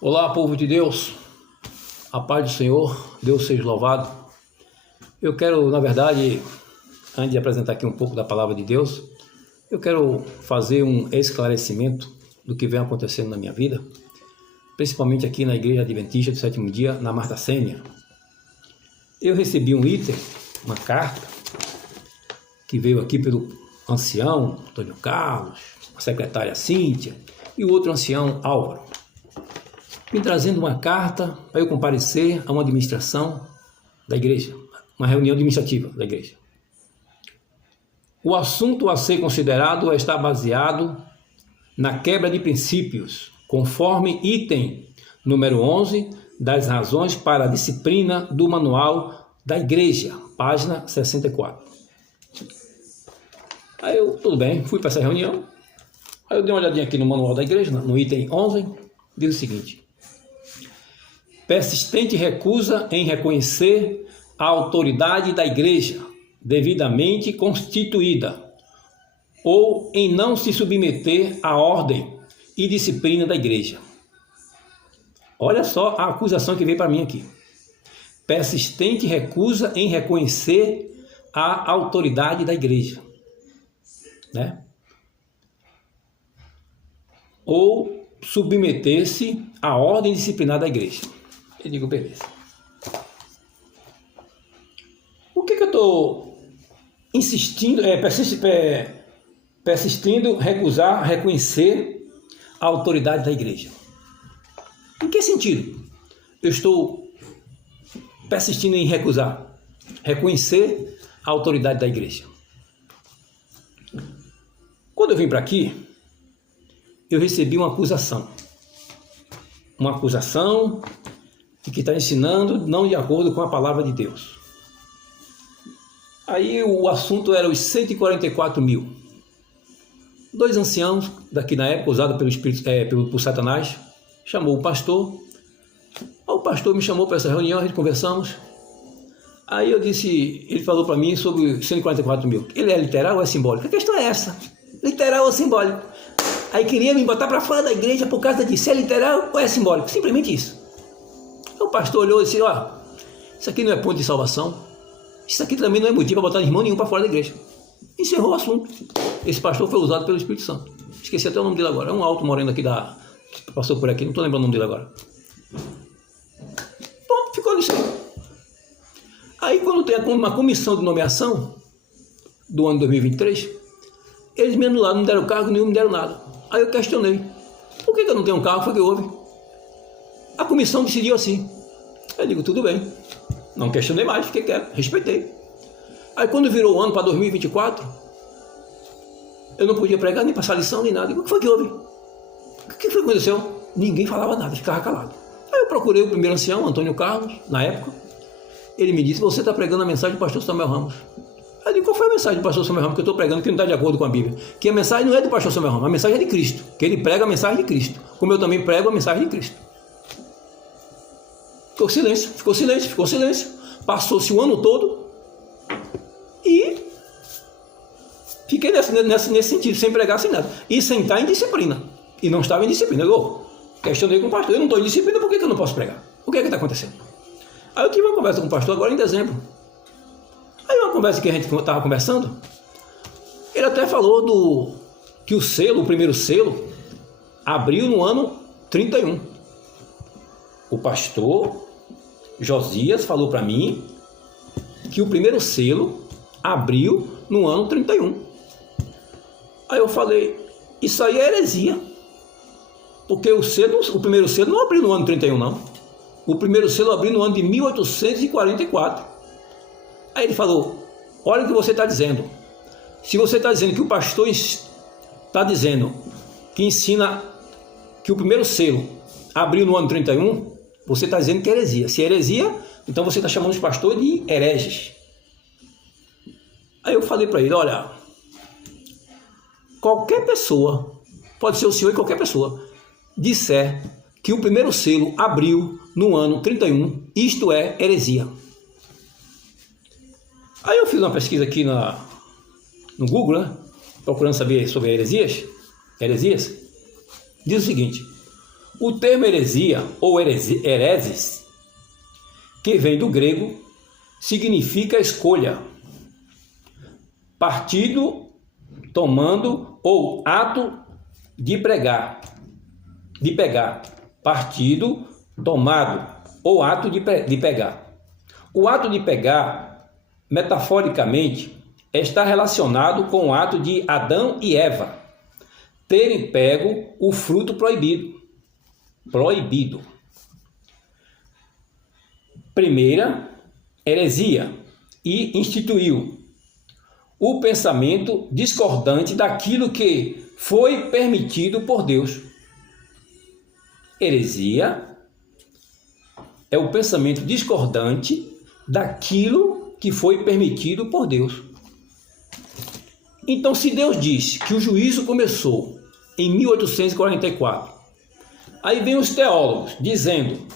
Olá, povo de Deus, a paz do Senhor, Deus seja louvado. Eu quero, na verdade, antes de apresentar aqui um pouco da palavra de Deus, eu quero fazer um esclarecimento do que vem acontecendo na minha vida, principalmente aqui na Igreja Adventista do Sétimo Dia, na Marta Sênia. Eu recebi um item, uma carta, que veio aqui pelo ancião Antônio Carlos, a secretária Cíntia e o outro ancião Álvaro, me trazendo uma carta para eu comparecer a uma administração da igreja, uma reunião administrativa da igreja. O assunto a ser considerado está baseado na quebra de princípios, conforme item número 11 das razões para a disciplina do manual da igreja, página 64. Aí eu, tudo bem, fui para essa reunião. Aí eu dei uma olhadinha aqui no manual da igreja, no item 11, diz o seguinte: persistente recusa em reconhecer a autoridade da igreja devidamente constituída ou em não se submeter à ordem e disciplina da igreja. Olha só a acusação que veio para mim aqui. Persistente recusa em reconhecer a autoridade da igreja, né? Ou submeter-se à ordem disciplinar da igreja. Eu digo, beleza. O que eu estou insistindo, persistindo, recusar, reconhecer a autoridade da igreja? Em que sentido eu estou persistindo em recusar, reconhecer a autoridade da igreja? Quando eu vim para aqui, eu recebi uma acusação. Uma acusação de que está ensinando não de acordo com a palavra de Deus. Aí o assunto era os 144 mil. Dois anciãos daqui na época, usados pelo Espírito, por Satanás, chamou o pastor. O pastor me chamou para essa reunião, a gente conversamos. Aí eu disse, ele falou para mim sobre os 144 mil. Ele é literal ou é simbólico? A questão é essa, literal ou simbólico? Aí queria me botar para fora da igreja por causa disso, é literal ou é simbólico? Simplesmente isso. O pastor olhou e disse, isso aqui não é ponto de salvação, isso aqui também não é motivo para botar irmão nenhum para fora da igreja. Encerrou o assunto. Esse pastor foi usado pelo Espírito Santo. Esqueci até o nome dele agora, é um alto moreno aqui passou por aqui, não estou lembrando o nome dele agora. Bom, ficou nisso aí. Aí quando tem uma comissão de nomeação do ano 2023, eles me anularam, não deram cargo nenhum, não deram nada. Aí eu questionei, por que eu não tenho um cargo? Foi o que houve? A comissão decidiu assim. Eu digo, tudo bem. Não questionei mais, fiquei quieto, respeitei. Aí quando virou o ano para 2024, eu não podia pregar, nem passar lição, nem nada. Eu digo, o que foi que houve? O que foi que aconteceu? Ninguém falava nada, ficava calado. Aí eu procurei o primeiro ancião, Antônio Carlos, na época. Ele me disse, você está pregando a mensagem do pastor Samuel Ramos. Eu digo, qual foi a mensagem do pastor Samuel Ramos que eu estou pregando que não está de acordo com a Bíblia? Que a mensagem não é do pastor Samuel Ramos, a mensagem é de Cristo. Que ele prega a mensagem de Cristo, como eu também prego a mensagem de Cristo. Ficou silêncio. Passou-se o ano todo e fiquei nesse sentido, sem pregar, sem nada. E sem estar em disciplina. E não estava em disciplina. Eu questionei com o pastor, eu não estou em disciplina, por que eu não posso pregar? O que é que está acontecendo? Aí eu tive uma conversa com o pastor agora em dezembro. Aí uma conversa que a gente estava conversando, ele até falou que o primeiro selo, abriu no ano 31. O pastor Josias falou para mim que o primeiro selo abriu no ano 31. Aí eu falei, isso aí é heresia, porque o primeiro selo não abriu no ano 31 não. O primeiro selo abriu no ano de 1844. Aí ele falou, olha o que você está dizendo. Se você está dizendo que o pastor está dizendo que ensina que o primeiro selo abriu no ano 31, você está dizendo que é heresia. Se é heresia, então você está chamando os pastores de hereges. Aí eu falei para ele, olha, qualquer pessoa, pode ser o senhor e qualquer pessoa, disser que o primeiro selo abriu no ano 31, isto é heresia. Aí eu fiz uma pesquisa aqui no Google, né, procurando saber sobre heresias, diz o seguinte: O termo heresia ou hereses, que vem do grego, significa escolha, partido, tomando ou ato de pegar, partido, tomado ou ato de pegar. O ato de pegar, metaforicamente, está relacionado com o ato de Adão e Eva terem pego o fruto proibido. Primeira, heresia, e instituiu o pensamento discordante daquilo que foi permitido por Deus. Heresia é o pensamento discordante daquilo que foi permitido por Deus. Então, se Deus diz que o juízo começou em 1844, aí vem os teólogos dizendo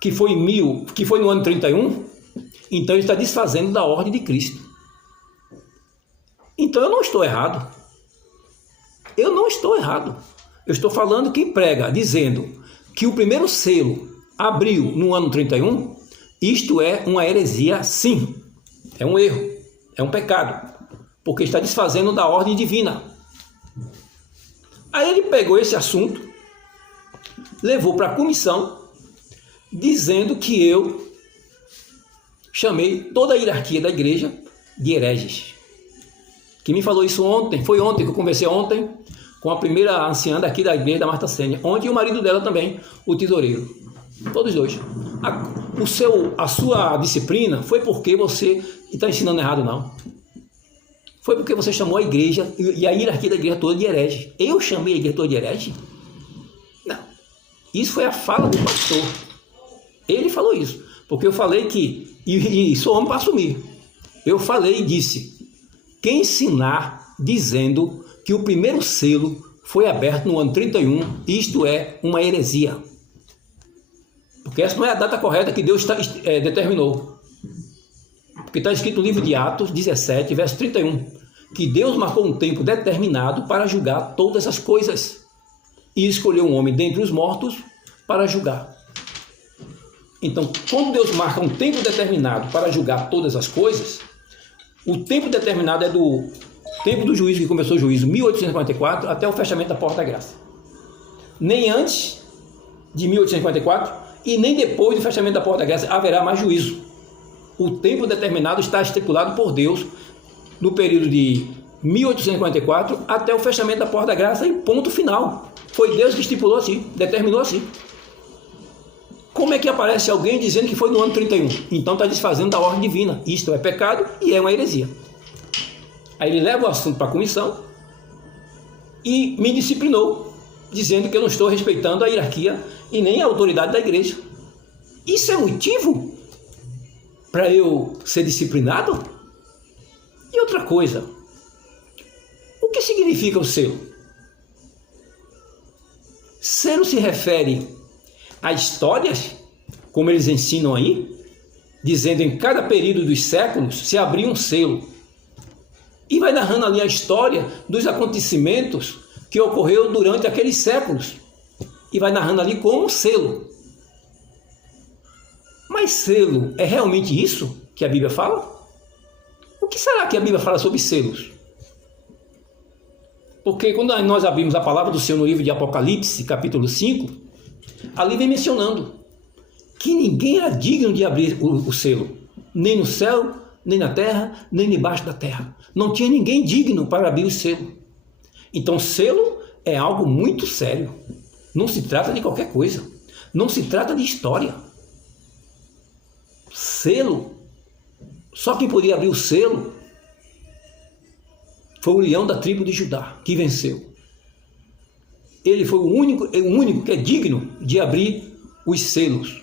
que foi no ano 31, então ele está desfazendo da ordem de Cristo. Então eu não estou errado. Eu estou falando quem prega, dizendo que o primeiro selo abriu no ano 31, isto é uma heresia, sim. É um erro, é um pecado, porque está desfazendo da ordem divina. Aí ele pegou esse assunto, levou para a comissão, dizendo que eu chamei toda a hierarquia da igreja de hereges. Quem me falou isso ontem, foi ontem que eu conversei ontem com a primeira anciã daqui da igreja da Marta Sênia, onde o marido dela também, o tesoureiro. Todos dois. A sua disciplina foi porque você está ensinando errado, não. Foi porque você chamou a igreja e a hierarquia da igreja toda de herege. Eu chamei a igreja toda de herege? Não. Isso foi a fala do pastor. Ele falou isso. Porque eu falei que, e sou homem para assumir, eu falei e disse, quem ensinar dizendo que o primeiro selo foi aberto no ano 31, isto é uma heresia. Porque essa não é a data correta que Deus determinou. Porque está escrito no livro de Atos 17, verso 31, que Deus marcou um tempo determinado para julgar todas as coisas e escolheu um homem dentre os mortos para julgar. Então, quando Deus marca um tempo determinado para julgar todas as coisas, o tempo determinado é do tempo do juízo, que começou o juízo 1844 até o fechamento da Porta da Graça. Nem antes de 1844 e nem depois do fechamento da Porta da Graça haverá mais juízo. O tempo determinado está estipulado por Deus no período de 1844 até o fechamento da Porta da Graça e ponto final. Foi Deus que estipulou assim, determinou assim. Como é que aparece alguém dizendo que foi no ano 31? Então está desfazendo da ordem divina. Isto é pecado e é uma heresia. Aí ele leva o assunto para a comissão e me disciplinou, dizendo que eu não estou respeitando a hierarquia e nem a autoridade da igreja. Isso é motivo para eu ser disciplinado? E outra coisa, o que significa o selo? Selo se refere a histórias, como eles ensinam aí, dizendo em cada período dos séculos se abria um selo. E vai narrando ali a história dos acontecimentos que ocorreu durante aqueles séculos. E vai narrando ali como um selo. Mas selo é realmente isso que a Bíblia fala? O que será que a Bíblia fala sobre selos? Porque quando nós abrimos a palavra do Senhor no livro de Apocalipse, capítulo 5, ali vem mencionando que ninguém era digno de abrir o selo, nem no céu, nem na terra, nem debaixo da terra. Não tinha ninguém digno para abrir o selo. Então, selo é algo muito sério. Não se trata de qualquer coisa. Não se trata de história. Selo, só quem podia abrir o selo foi o leão da tribo de Judá, que venceu. Ele foi o único que é digno de abrir os selos.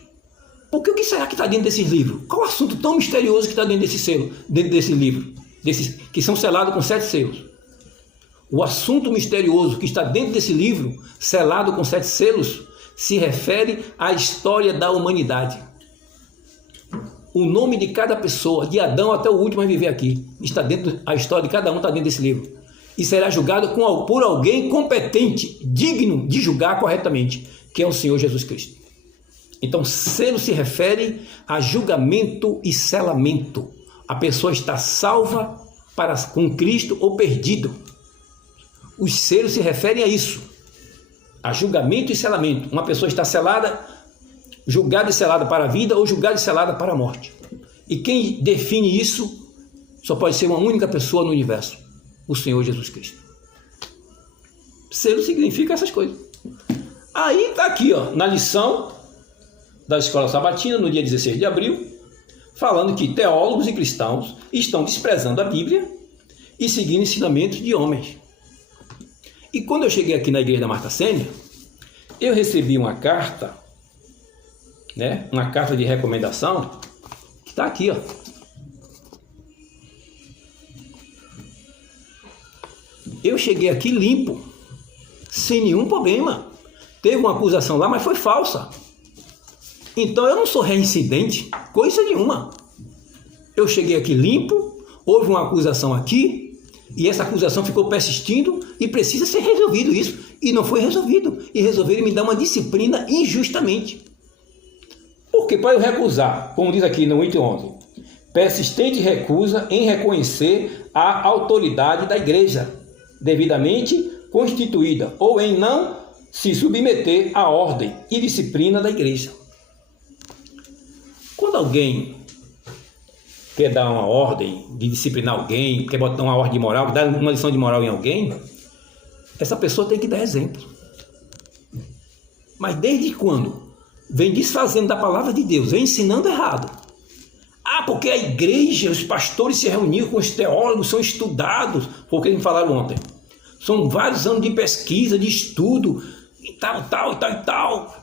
Porque o que será que está dentro desses livros? Qual o assunto tão misterioso que está dentro desse selo, dentro desse livro, que são selados com 7 selos? O assunto misterioso que está dentro desse livro, selado com 7 selos, se refere à história da humanidade. O nome de cada pessoa, de Adão até o último a viver aqui, está dentro, a história de cada um está dentro desse livro. e será julgado por alguém competente, digno de julgar corretamente, que é o Senhor Jesus Cristo. Então, selo se refere a julgamento e selamento. A pessoa está salva com Cristo ou perdido. Os selos se referem a isso, a julgamento e selamento. Uma pessoa está selada, julgada e selada para a vida ou julgada e selada para a morte. E quem define isso só pode ser uma única pessoa no universo, o Senhor Jesus Cristo. Selo significa essas coisas. Aí está aqui, na lição da Escola Sabatina, no dia 16 de abril, falando que teólogos e cristãos estão desprezando a Bíblia e seguindo ensinamentos de homens. E quando eu cheguei aqui na igreja da Marta Sênia, eu recebi uma carta, uma carta de recomendação, que está aqui, Eu cheguei aqui limpo, sem nenhum problema. Teve uma acusação lá, mas foi falsa. Então eu não sou reincidente, coisa nenhuma. Eu cheguei aqui limpo, houve uma acusação aqui, e essa acusação ficou persistindo e precisa ser resolvido isso. E não foi resolvido. E resolveram me dar uma disciplina injustamente. Porque para eu recusar, como diz aqui no 8:11, persistente recusa em reconhecer a autoridade da igreja, devidamente constituída, ou em não se submeter à ordem e disciplina da igreja. Quando alguém quer dar uma ordem de disciplinar alguém, quer botar uma ordem de moral, dar uma lição de moral em alguém, essa pessoa tem que dar exemplo. Mas desde quando vem desfazendo da palavra de Deus, vem ensinando errado? Porque a igreja, os pastores se reuniram com os teólogos, são estudados, foi o que eles me falaram ontem. São vários anos de pesquisa, de estudo, e tal.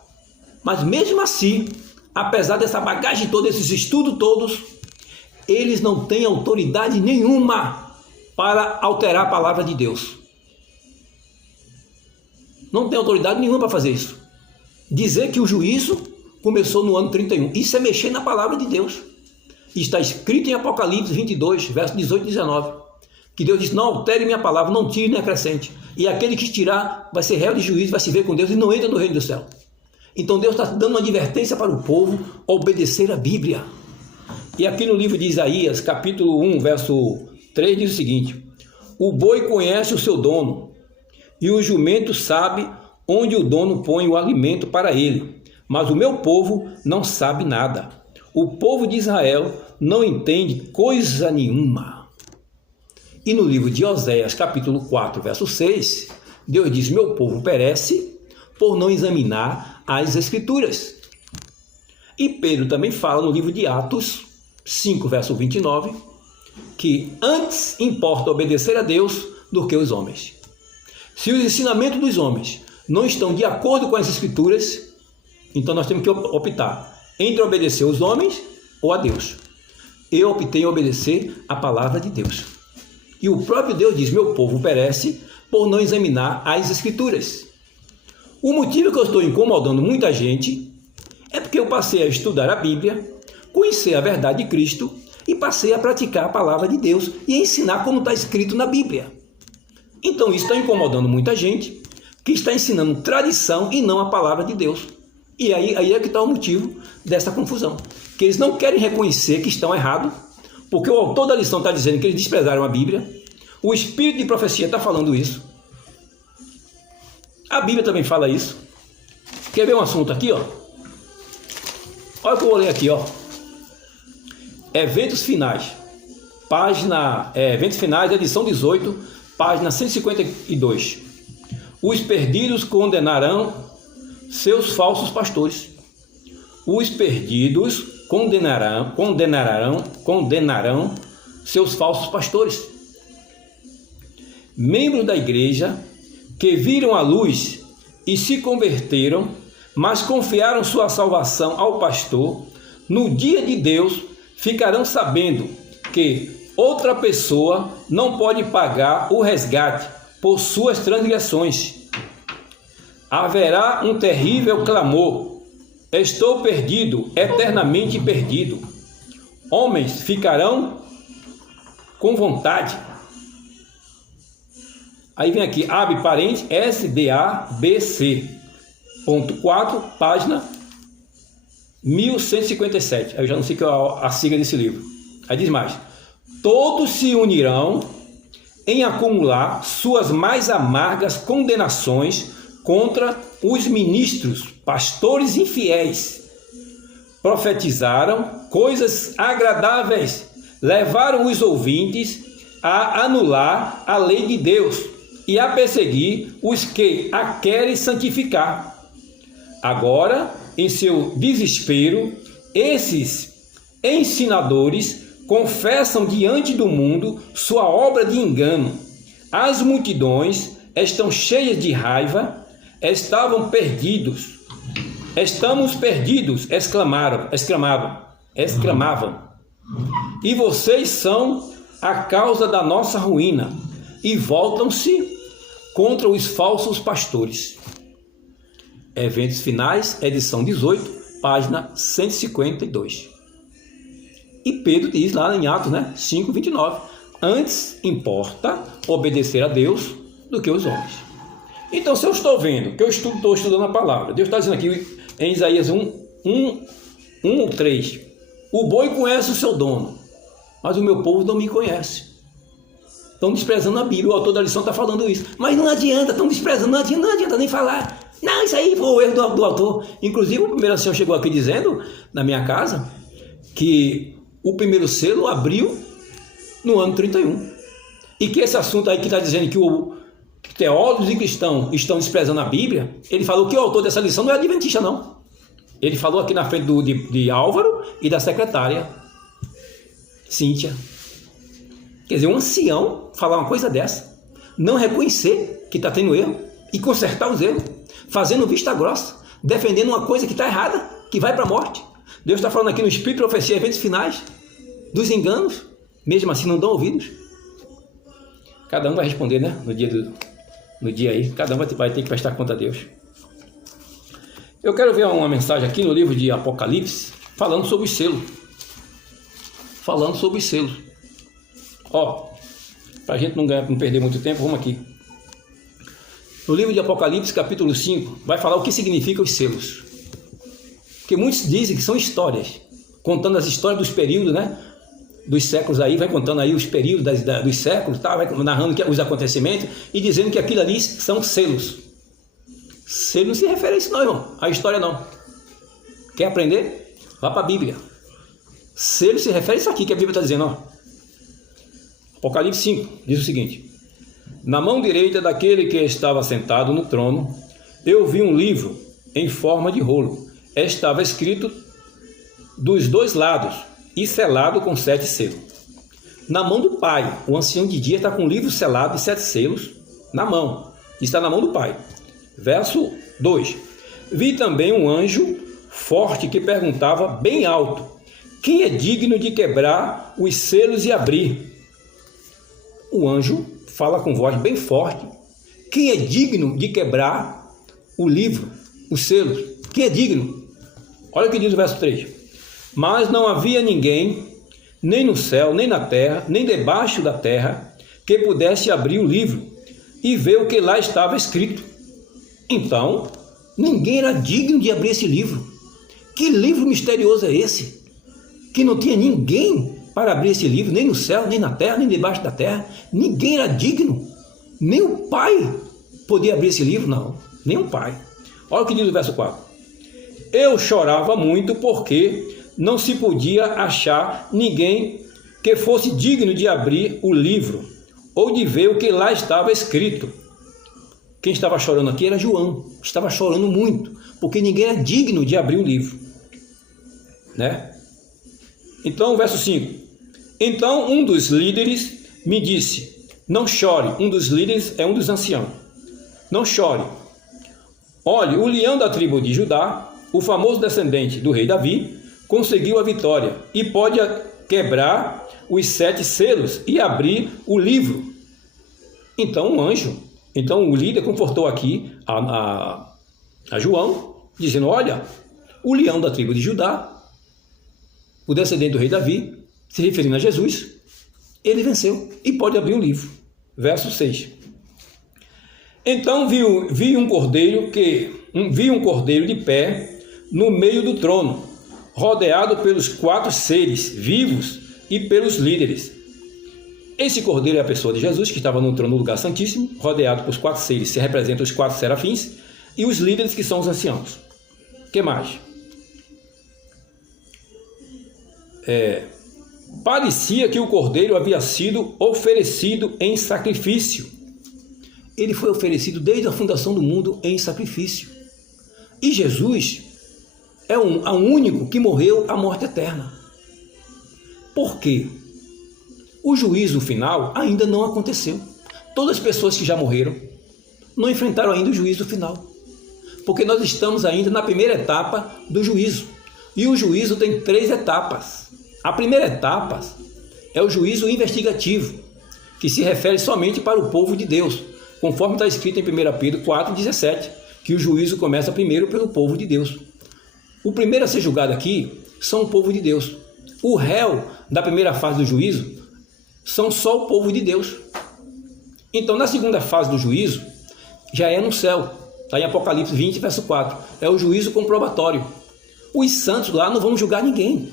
Mas mesmo assim, apesar dessa bagagem toda, desses estudos todos, eles não têm autoridade nenhuma para alterar a palavra de Deus. Não tem autoridade nenhuma para fazer isso. Dizer que o juízo começou no ano 31. Isso é mexer na palavra de Deus. Está escrito em Apocalipse 22, versos 18 e 19. Que Deus diz, não altere minha palavra, não tire nem acrescente. E aquele que tirar vai ser réu de juízo, vai se ver com Deus e não entra no reino do céu. Então Deus está dando uma advertência para o povo obedecer a Bíblia. E aqui no livro de Isaías, capítulo 1, verso 3, diz o seguinte: o boi conhece o seu dono, e o jumento sabe onde o dono põe o alimento para ele. Mas o meu povo não sabe nada. O povo de Israel não entende coisa nenhuma. E no livro de Oséias, capítulo 4, verso 6, Deus diz, meu povo perece por não examinar as Escrituras. E Pedro também fala no livro de Atos 5, verso 29, que antes importa obedecer a Deus do que os homens. Se os ensinamentos dos homens não estão de acordo com as Escrituras, então nós temos que optar entre obedecer os homens ou a Deus. Eu optei em obedecer a palavra de Deus. E o próprio Deus diz, meu povo perece por não examinar as Escrituras. O motivo que eu estou incomodando muita gente é porque eu passei a estudar a Bíblia, conhecer a verdade de Cristo e passei a praticar a palavra de Deus e a ensinar como está escrito na Bíblia. Então isso está incomodando muita gente que está ensinando tradição e não a palavra de Deus. E aí é que está o motivo dessa confusão. Que eles não querem reconhecer que estão errados, porque o autor da lição está dizendo que eles desprezaram a Bíblia. O Espírito de profecia está falando isso. A Bíblia também fala isso. Quer ver um assunto aqui, Olha o que eu vou ler aqui, Eventos finais. Eventos finais, edição 18, página 152. Os perdidos condenarão seus falsos pastores. Os perdidos condenarão seus falsos pastores. Membros da igreja que viram a luz e se converteram, mas confiaram sua salvação ao pastor, no dia de Deus ficarão sabendo que outra pessoa não pode pagar o resgate por suas transgressões. Haverá um terrível clamor: estou perdido, eternamente perdido. Homens ficarão com vontade. Aí vem aqui, abre parente, SDABC, ponto 4, página 1157. Aí eu já não sei qual é a sigla desse livro. Aí diz mais: todos se unirão em acumular suas mais amargas condenações contra os ministros, pastores infiéis. Profetizaram coisas agradáveis, levaram os ouvintes a anular a lei de Deus e a perseguir os que a querem santificar. Agora, em seu desespero, esses ensinadores confessam diante do mundo sua obra de engano. As multidões estão cheias de raiva, estavam perdidos. Estamos perdidos, exclamavam. E vocês são a causa da nossa ruína, e voltam-se contra os falsos pastores. Eventos Finais, edição 18, página 152. E Pedro diz lá em Atos, 5:29, antes importa obedecer a Deus do que os homens. Então, se eu estou vendo, que eu estou estudando a palavra, Deus está dizendo aqui em Isaías 1:3, o boi conhece o seu dono, mas o meu povo não me conhece. Estão desprezando a Bíblia, o autor da lição está falando isso. Mas não adianta, estão desprezando, não adianta nem falar. Não, isso aí foi o erro do autor. Inclusive, o primeiro ancião chegou aqui dizendo, na minha casa, que o primeiro selo abriu no ano 31. E que esse assunto aí que está dizendo que teólogos e cristãos estão desprezando a Bíblia, ele falou que o autor dessa lição não é adventista, não. Ele falou aqui na frente de Álvaro e da secretária Cíntia. Quer dizer, um ancião falar uma coisa dessa, não reconhecer que está tendo erro e consertar os erros, fazendo vista grossa, defendendo uma coisa que está errada, que vai para a morte. Deus está falando aqui no Espírito de Profecia, eventos finais, dos enganos, mesmo assim não dão ouvidos. Cada um vai responder, no dia aí, cada um vai ter que prestar conta a Deus. Eu quero ver uma mensagem aqui no livro de Apocalipse, falando sobre os selos. Para a gente não perder muito tempo, vamos aqui. No livro de Apocalipse, capítulo 5, vai falar o que significa os selos. Porque muitos dizem que são histórias, contando as histórias dos períodos, dos séculos aí, vai contando aí os períodos dos séculos, vai narrando os acontecimentos e dizendo que aquilo ali são selos. Selo não se refere a isso não, irmão. A história não. Quer aprender? Vá para a Bíblia. Selo se refere a isso aqui que a Bíblia está dizendo, Apocalipse 5 diz o seguinte: na mão direita daquele que estava sentado no trono, eu vi um livro em forma de rolo. Estava escrito dos dois lados e selado com 7 selos. Na mão do Pai, o ancião de dia está com um livro selado de 7 selos na mão. Está na mão do Pai. Verso 2. Vi também um anjo forte que perguntava bem alto: quem é digno de quebrar os selos e abrir? O anjo fala com voz bem forte: quem é digno de quebrar o livro, os selos? Quem é digno? Olha o que diz o verso 3. Mas não havia ninguém, nem no céu, nem na terra, nem debaixo da terra, que pudesse abrir o livro e ver o que lá estava escrito. Então, ninguém era digno de abrir esse livro. Que livro misterioso é esse? Que não tinha ninguém para abrir esse livro, nem no céu, nem na terra, nem debaixo da terra. Ninguém era digno. Nem o Pai podia abrir esse livro, não. Nem o Pai. Olha o que diz o verso 4. Eu chorava muito porque não se podia achar ninguém que fosse digno de abrir o livro ou de ver o que lá estava escrito. Quem estava chorando aqui era João. Estava chorando muito, porque ninguém era digno de abrir o livro. Então, verso 5. Então, um dos líderes me disse: não chore. Um dos líderes é um dos anciãos. Não chore. Olhe, o leão da tribo de Judá, o famoso descendente do rei Davi, conseguiu a vitória e pode quebrar os 7 selos e abrir o livro. Então, o líder confortou aqui a João, dizendo: olha, o leão da tribo de Judá, o descendente do rei Davi, se referindo a Jesus, ele venceu e pode abrir o livro. Verso 6. Então vi um cordeiro de pé no meio do trono, rodeado pelos 4 seres vivos e pelos líderes. Esse cordeiro é a pessoa de Jesus, que estava no trono do lugar santíssimo, rodeado por 4 seres, que representam os 4 serafins, e os líderes, que são os anciãos. O que mais? Parecia que o cordeiro havia sido oferecido em sacrifício. Ele foi oferecido desde a fundação do mundo em sacrifício. E Jesus é o único que morreu a morte eterna. Por quê? O juízo final ainda não aconteceu. Todas as pessoas que já morreram não enfrentaram ainda o juízo final. Porque nós estamos ainda na primeira etapa do juízo. E o juízo tem 3 etapas. A primeira etapa é o juízo investigativo, que se refere somente para o povo de Deus, conforme está escrito em 1 Pedro 4,17, que o juízo começa primeiro pelo povo de Deus. O primeiro a ser julgado aqui são o povo de Deus. O réu da primeira fase do juízo são só o povo de Deus. Então, na segunda fase do juízo, já é no céu. Está em Apocalipse 20, verso 4. É o juízo comprobatório. Os santos lá não vão julgar ninguém.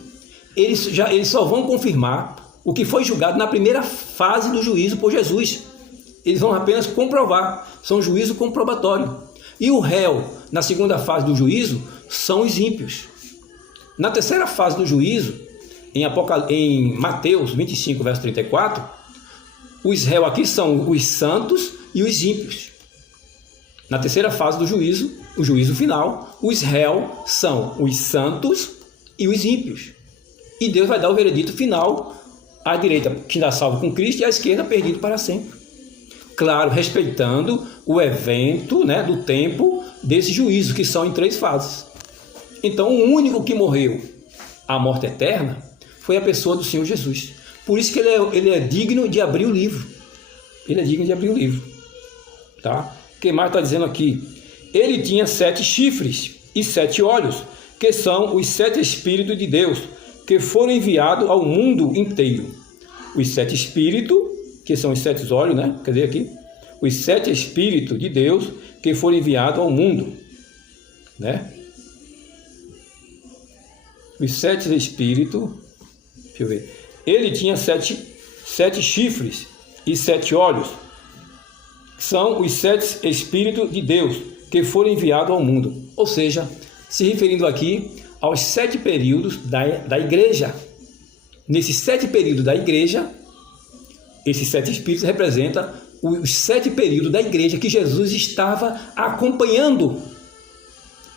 Eles só vão confirmar o que foi julgado na primeira fase do juízo por Jesus. Eles vão apenas comprovar. São juízo comprobatório. E o réu, na segunda fase do juízo, são os ímpios. Na terceira fase do juízo, em Mateus 25, verso 34, os réus aqui são os santos e os ímpios. Na terceira fase do juízo, o juízo final, os réus são os santos e os ímpios. E Deus vai dar o veredito final, à direita que ainda salvo com Cristo e à esquerda perdido para sempre. Claro, respeitando o evento, do tempo desse juízo, que são em 3 fases. Então, o único que morreu a morte eterna foi a pessoa do Senhor Jesus. Por isso que ele é digno de abrir o livro. Ele é digno de abrir o livro. Tá? O que mais está dizendo aqui? Ele tinha 7 chifres e 7 olhos, que são os 7 Espíritos de Deus, que foram enviados ao mundo inteiro. Os 7 Espíritos, que são os 7 olhos, Quer dizer aqui? Os 7 Espíritos de Deus, que foram enviados ao mundo. Os 7 Espíritos... Deixa eu ver. Ele tinha 7 chifres e 7 olhos. São os 7 Espíritos de Deus que foram enviados ao mundo. Ou seja, se referindo aqui aos 7 períodos da igreja. Nesses 7 períodos da igreja, esses 7 Espíritos representam os 7 períodos da igreja que Jesus estava acompanhando.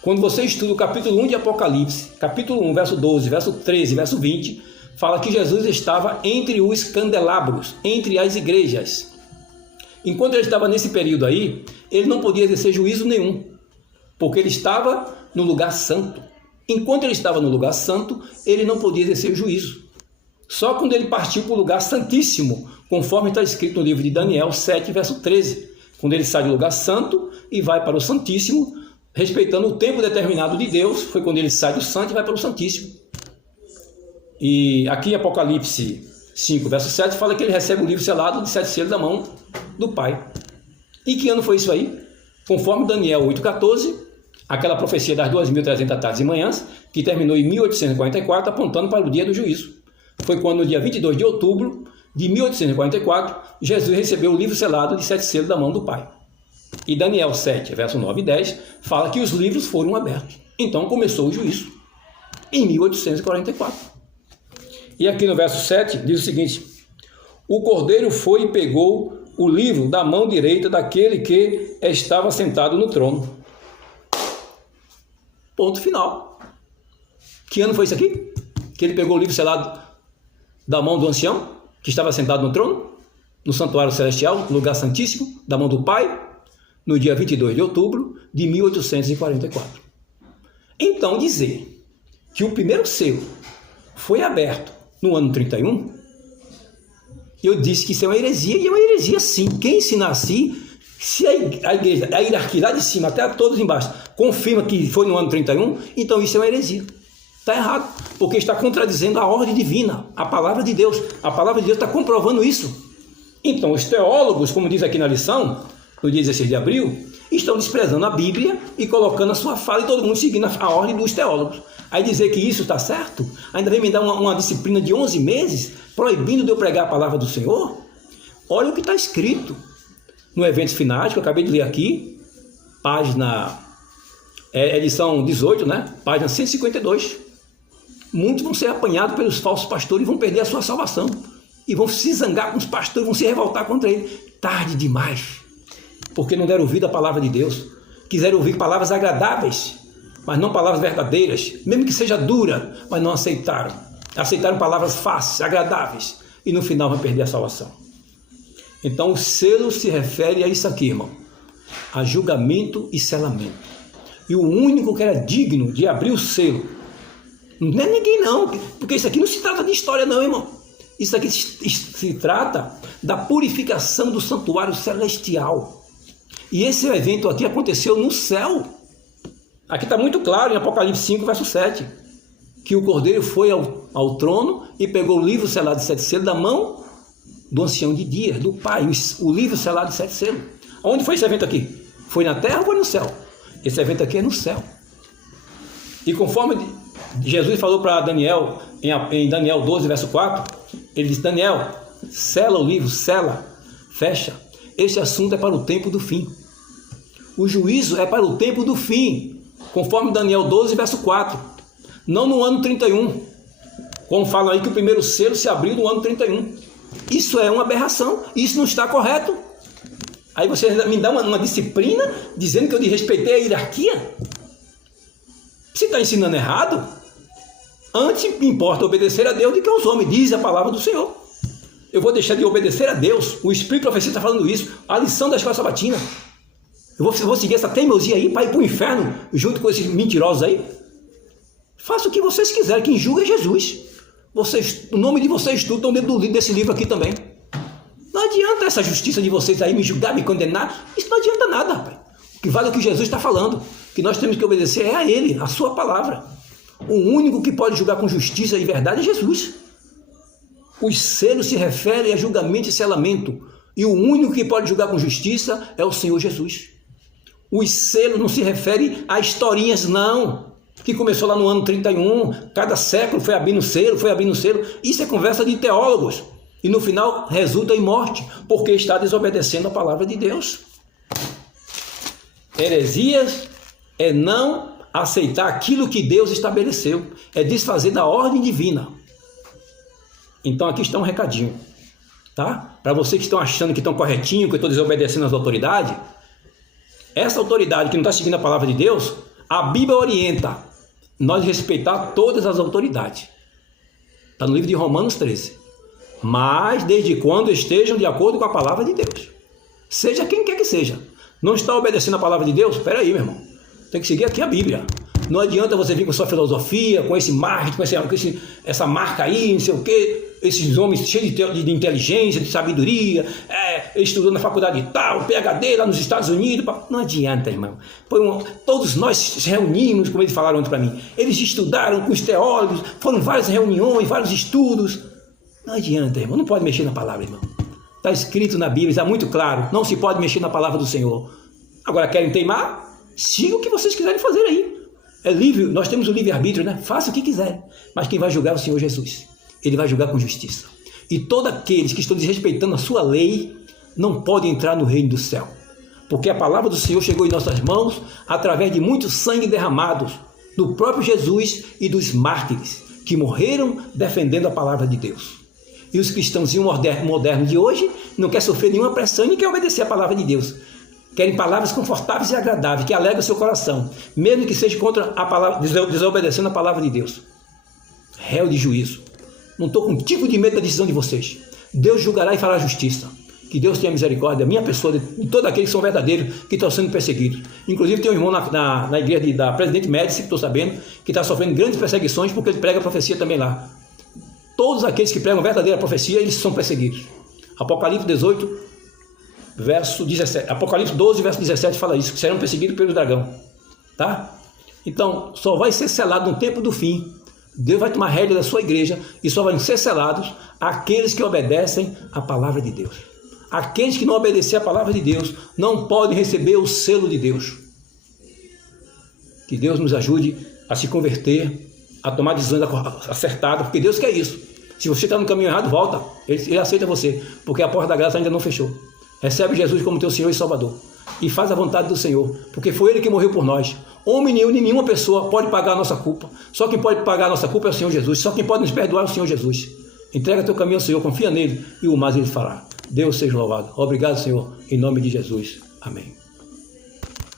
Quando você estuda o capítulo 1 de Apocalipse, capítulo 1, verso 12, verso 13, verso 20, fala que Jesus estava entre os candelabros, entre as igrejas. Enquanto ele estava nesse período aí, ele não podia exercer juízo nenhum, porque ele estava no lugar santo. Enquanto ele estava no lugar santo, ele não podia exercer juízo. Só quando ele partiu para o lugar santíssimo, conforme está escrito no livro de Daniel 7, verso 13, quando ele sai do lugar santo e vai para o santíssimo, respeitando o tempo determinado de Deus, foi quando ele sai do santo e vai para o santíssimo. E aqui em Apocalipse 5, verso 7, fala que ele recebe o livro selado de 7 selos da mão do Pai. E que ano foi isso aí? Conforme Daniel 8,14, aquela profecia das 2.300 tardes e manhãs, que terminou em 1844, apontando para o dia do juízo. Foi quando, no dia 22 de outubro de 1844, Jesus recebeu o livro selado de 7 selos da mão do Pai. E Daniel 7, verso 9 e 10, fala que os livros foram abertos. Então começou o juízo, em 1844. E aqui no verso 7 diz o seguinte: o cordeiro foi e pegou o livro da mão direita daquele que estava sentado no trono. Ponto final. Que ano foi isso aqui? Que ele pegou o livro selado da mão do ancião, que estava sentado no trono, no santuário celestial, no lugar santíssimo, da mão do Pai, no dia 22 de outubro de 1844. Então dizer que o primeiro selo foi aberto no ano 31, eu disse que isso é uma heresia, e é uma heresia sim. Quem ensinar assim, se a igreja, a hierarquia lá de cima até todos embaixo, confirma que foi no ano 31, então isso é uma heresia. Está errado, porque está contradizendo a ordem divina, a palavra de Deus. A palavra de Deus está comprovando isso. Então os teólogos, como diz aqui na lição, no dia 16 de abril, estão desprezando a Bíblia e colocando a sua fala e todo mundo seguindo a ordem dos teólogos. Aí dizer que isso está certo, ainda vem me dar uma disciplina de 11 meses, proibindo de eu pregar a palavra do Senhor? Olha o que está escrito no Eventos Finais, que eu acabei de ler aqui, página, edição 18, né? Página 152. Muitos vão ser apanhados pelos falsos pastores e vão perder a sua salvação. E vão se zangar com os pastores, vão se revoltar contra ele. Tarde demais. Porque não deram ouvido à palavra de Deus. Quiseram ouvir palavras agradáveis, mas não palavras verdadeiras. Mesmo que seja dura, mas não aceitaram. Aceitaram palavras fáceis, agradáveis. E no final vão perder a salvação. Então o selo se refere a isso aqui, irmão. A julgamento e selamento. E o único que era digno de abrir o selo, não é ninguém não, porque isso aqui não se trata de história não, irmão. Isso aqui se trata da purificação do santuário celestial. E esse evento aqui aconteceu no céu. Aqui está muito claro em Apocalipse 5, verso 7, que o Cordeiro foi ao trono e pegou o livro selado de 7 selos da mão do ancião de dias, do Pai, o livro selado de 7 selos. Onde foi esse evento aqui? Foi na terra ou foi no céu? Esse evento aqui é no céu. E conforme Jesus falou para Daniel, em Daniel 12, verso 4, ele disse: Daniel, sela o livro, sela, fecha. Este assunto é para o tempo do fim. O juízo é para o tempo do fim, conforme Daniel 12, verso 4. Não no ano 31, como fala aí que o primeiro selo se abriu no ano 31. Isso é uma aberração, isso não está correto. Aí você me dá uma disciplina dizendo que eu desrespeitei a hierarquia? Se está ensinando errado, antes me importa obedecer a Deus do que aos homens, diz a palavra do Senhor. Eu vou deixar de obedecer a Deus. O Espírito Profecia está falando isso. A lição da escola sabatina. Eu vou seguir essa teimosia aí para ir para o inferno junto com esses mentirosos aí? Faça o que vocês quiserem, quem julga é Jesus. O nome de vocês tudo estão dentro desse livro aqui também. Não adianta essa justiça de vocês aí me julgar, me condenar. Isso não adianta nada, rapaz. O que vale é o que Jesus está falando. O que nós temos que obedecer é a Ele, a sua palavra. O único que pode julgar com justiça e verdade é Jesus. Os selos se referem a julgamento e selamento. E o único que pode julgar com justiça é o Senhor Jesus. Os selos não se referem a historinhas, não. Que começou lá no ano 31. Cada século foi abrindo selo, foi abrindo selo. Isso é conversa de teólogos. E no final resulta em morte, porque está desobedecendo a palavra de Deus. Heresias é não aceitar aquilo que Deus estabeleceu. É desfazer da ordem divina. Então aqui está um recadinho, tá? Para vocês que estão achando que estão corretinho, que eu estou desobedecendo as autoridades, essa autoridade que não está seguindo a palavra de Deus, a Bíblia orienta nós respeitar todas as autoridades. Está no livro de Romanos 13. Mas desde quando estejam de acordo com a palavra de Deus. Seja quem quer que seja. Não está obedecendo a palavra de Deus? Espera aí, meu irmão. Tem que seguir aqui a Bíblia. Não adianta você vir com sua filosofia, com esse marketing, com essa marca aí, não sei o quê. Esses homens cheios de inteligência, de sabedoria, estudando na faculdade tal, PhD lá nos Estados Unidos. Não adianta, irmão. Todos nós se reunimos, como eles falaram ontem para mim. Eles estudaram com os teólogos, foram várias reuniões, vários estudos. Não adianta, irmão. Não pode mexer na palavra, irmão. Está escrito na Bíblia, está muito claro. Não se pode mexer na palavra do Senhor. Agora, querem teimar? Siga o que vocês quiserem fazer aí. É livre, nós temos o livre-arbítrio, né? Faça o que quiser. Mas quem vai julgar é o Senhor Jesus. Ele vai julgar com justiça. E todos aqueles que estão desrespeitando a sua lei não podem entrar no reino do céu. Porque a palavra do Senhor chegou em nossas mãos através de muito sangue derramado do próprio Jesus e dos mártires que morreram defendendo a palavra de Deus. E os cristãozinhos modernos de hoje não querem sofrer nenhuma pressão e nem querem obedecer a palavra de Deus. Querem palavras confortáveis e agradáveis, que alegram o seu coração, mesmo que seja contra a palavra, desobedecendo a palavra de Deus. Réu de juízo. Não estou com um tipo de medo da decisão de vocês. Deus julgará e fará justiça. Que Deus tenha misericórdia, a minha pessoa, de todos aqueles que são verdadeiros, que estão sendo perseguidos. Inclusive tem um irmão na igreja da Presidente Médici, que estou sabendo, que está sofrendo grandes perseguições porque ele prega a profecia também lá. Todos aqueles que pregam verdadeira profecia, eles são perseguidos. Apocalipse 18, verso 17. Apocalipse 12, verso 17 fala isso, que serão perseguidos pelo dragão. Tá? Então, só vai ser selado no tempo do fim. Deus vai tomar rédea da sua igreja e só vão ser selados aqueles que obedecem à palavra de Deus. Aqueles que não obedecer à palavra de Deus não podem receber o selo de Deus. Que Deus nos ajude a se converter, a tomar decisões acertadas, porque Deus quer isso. Se você está no caminho errado, volta. Ele aceita você, porque a porta da graça ainda não fechou. Recebe Jesus como teu Senhor e Salvador. E faz a vontade do Senhor, porque foi Ele que morreu por nós. Homem nenhum, nenhuma pessoa pode pagar a nossa culpa. Só quem pode pagar a nossa culpa é o Senhor Jesus. Só quem pode nos perdoar é o Senhor Jesus. Entrega teu caminho ao Senhor, confia nele e o mais Ele fará. Deus seja louvado. Obrigado, Senhor, em nome de Jesus. Amém.